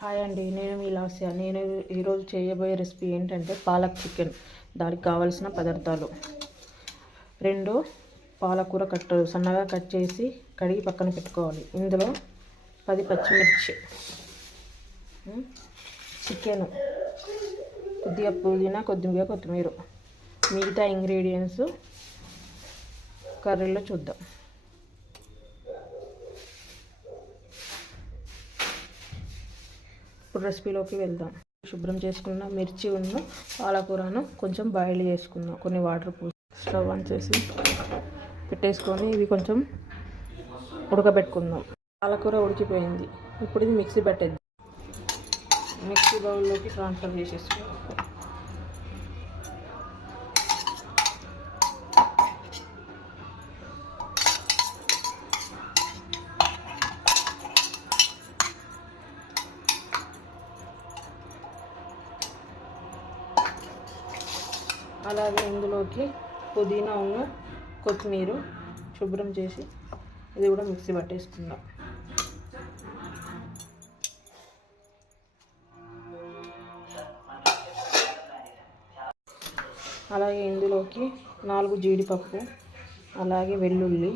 Hi అండి, నేను మీ లాస్య. నేను ఈరోజు చేయబోయే రెసిపీ ఏంటంటే పాలక్ చికెన్. దానికి కావాల్సిన పదార్థాలు: 2 పాలకూర కట్టలు సన్నగా కట్ చేసి కడిగి పక్కన పెట్టుకోవాలి. ఇందులో 10 పచ్చిమిర్చి, చికెన్, కొద్దిగా పుదీనా, కొద్దిగా కొత్తిమీర. మిగతా ఇంగ్రీడియంట్స్ కర్రీలో చూద్దాం. ఇప్పుడు రెసిపీలోకి వెళ్దాం. శుభ్రం చేసుకున్న మిర్చి పాలకూరను కొంచెం బాయిల్ చేసుకుందాం. కొన్ని వాటర్ పోసి స్టవ్ ఆన్ చేసి పెట్టేసుకొని ఇవి కొంచెం ఉడకబెట్టుకుందాం. పాలకూర ఉడికిపోయింది. ఇప్పుడు ఇది మిక్సీ పట్టేద్దాం. మిక్సీ బౌల్లోకి ట్రాన్స్ఫర్ చేసేసుకుందాం. అలాగే ఇందులోకి పుదీనా కొత్తిమీర శుభ్రం చేసి ఇది కూడా మిక్సీ పట్టేసుకుందాం. అలాగే ఇందులోకి 4 జీడిపప్పు, అలాగే వెల్లుల్లి,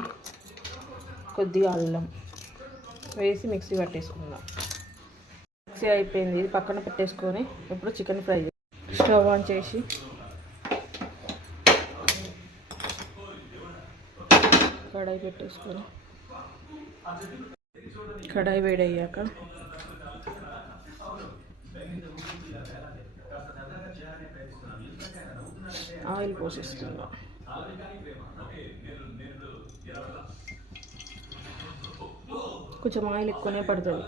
కొద్దిగా అల్లం వేసి మిక్సీ పట్టేసుకుందాం. మిక్సీ అయిపోయింది. ఇది పక్కన పెట్టేసుకొని ఇప్పుడు చికెన్ ఫ్రై స్టవ్ ఆన్ చేసి కడాయి పెట్టేసుకొని కడాయి వేడయ్యాక ఆయిల్ పోసేసుకుందాం. కొంచెం ఆయిల్ ఎక్కువనే పడుతుంది.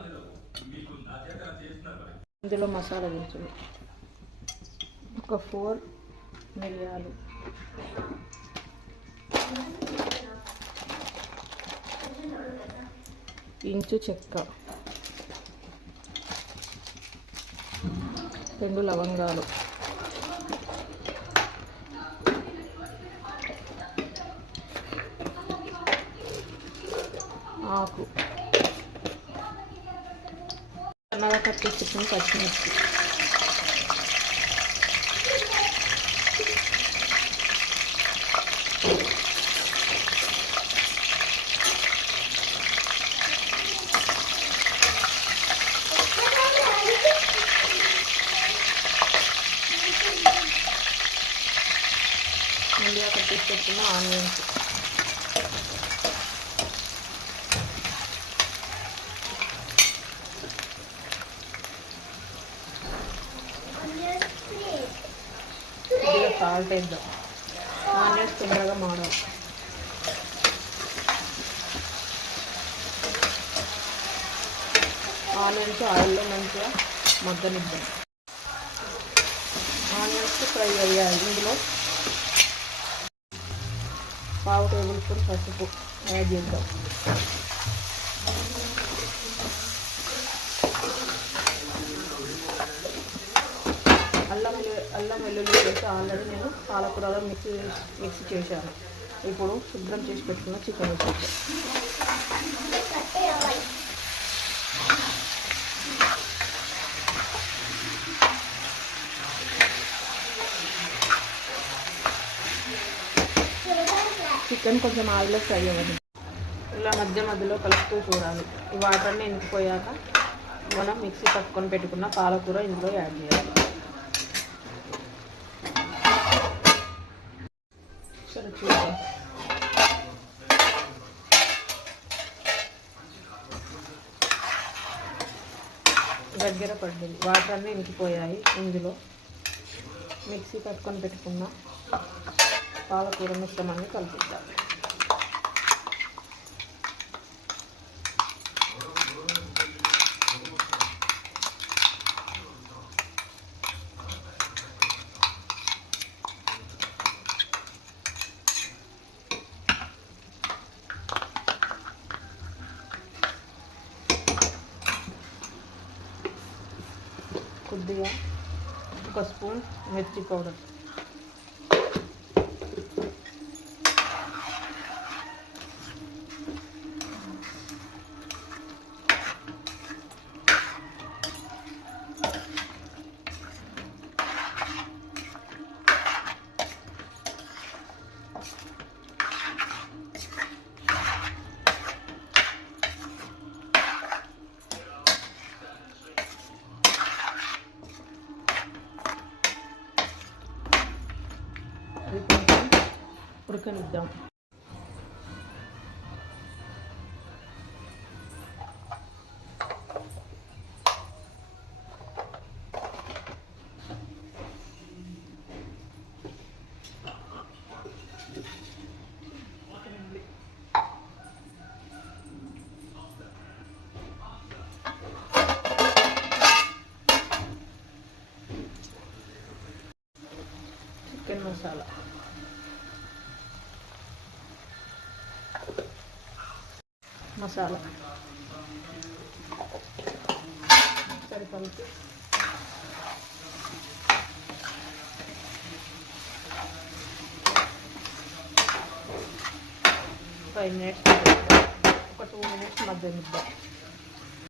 ఇందులో మసాలా దినుసులు: ఒక 4 మిరియాలు, ఇంచు చెక్క, 2 లవంగాలు, ఆకు, సన్నగా కట్ చేసుకున్న పచ్చిమిర్చి, ముందుగా కట్ చేసి పెట్టుకున్న ఆనియన్స్, కొద్దిగా సాల్ట్ వేద్దాం. ఆనియన్స్ తొందరగా మాడాలి. ఆనియన్స్ ఆయిల్లో మంచిగా మగ్గనిద్దాం. ఆనియన్స్ ఫ్రై అయ్యాయి. ఇందులో 1/2 టేబుల్ స్పూన్ పసుపు యాడ్ చేద్దాం. అల్లం వెల్లుల్లి వేసి ఆల్రెడీ నేను పాలకూరలో మిక్సీ చేశాను. ఇప్పుడు శుభ్రం చేసి పెట్టుకున్న చికెన్ వేసేద్దాం. చికెన్ కొంచెం ఆయిల్లో ఫ్రై అవ్వదు. ఇలా మధ్యలో కలుపుతూ చూడాలి. ఈ వాటర్ అన్నీ ఇంకిపోయాక మనం మిక్సీ పట్టుకొని పెట్టుకున్న పాలకూర ఇందులో యాడ్ చేయాలి. సరే చూద్దాం. దగ్గర పడ్డది. వాటర్ అన్నీ ఇంకిపోయాయి. ఇందులో మిక్సీ పట్టుకొని పెట్టుకున్న పాలకూర మిశ్రమాన్ని కలుపుతాం. కొద్దిగా 1 స్పూన్ మిర్చి పౌడర్, ఉడకనిద్దాం. చికెన్ మసాలా, కలిపి 5 minutes, ఒక 2 minutes మగ్గనిద్దాం.